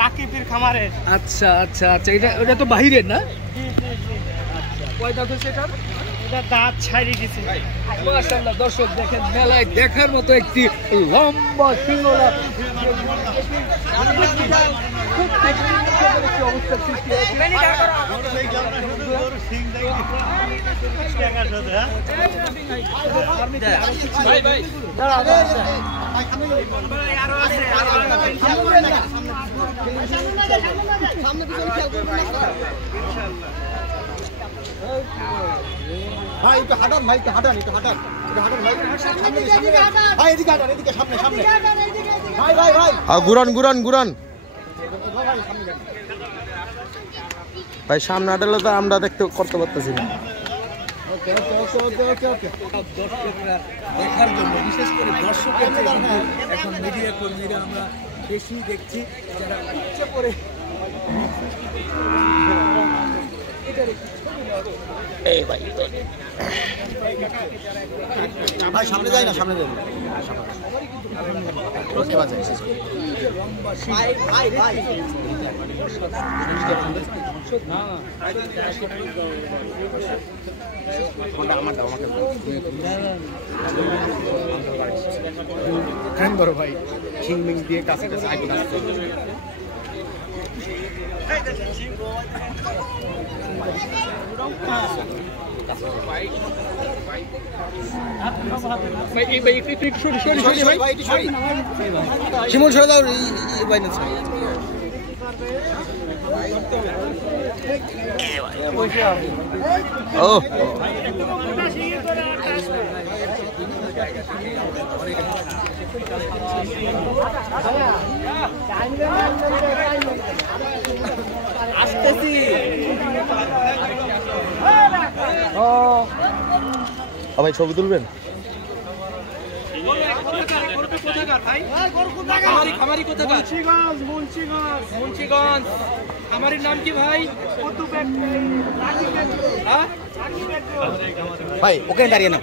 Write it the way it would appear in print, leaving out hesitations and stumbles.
রাকিবের খামারে। আচ্ছা আচ্ছা আচ্ছা, এটা তো বাহিরের না? কয় দাঁত হচ্ছে এটার? এটা দাঁত ছাড়িয়ে গেছে। মাশাআল্লাহ, দর্শক দেখেন মেলায় দেখার মতো একটি লম্বা সিংহলা অবস্থা সৃষ্টি হয়েছে। ভাই একটু হাঁটান, ভাই একটু হাঁটান, একটু হাঁটান, একটু হাঁটান ভাই, ভাই এদিকে হাঁটান, এদিকে সামনে সামনে, ভাই ভাই ভাই ঘুরান ঘুরান ঘুরান ভাই, সামনে হাঁটালে তো আমরা দেখতে করতে পারতেছি না। ওকে ওকে ওকে ওকে ওকে দর্শকরা দেখার জন্য, বিশেষ করে দর্শকের জন্য এখন মিডিয়া কর্মীরা আমরা বেশি দেখছি যারা ইচ্ছে করে ভাই সামনে যাই না, সামনে যাই বড় ভাই খিংমিং দিয়ে কাছে কাছে আগে আসতে শিমুল সরে দাও ভাই না ও আসতেছি। ভাই ছবি তুলবেন? মুন্সিগঞ্জ। খামারির নাম কি ভাই? ভাই ওখানে দাঁড়িয়ে না।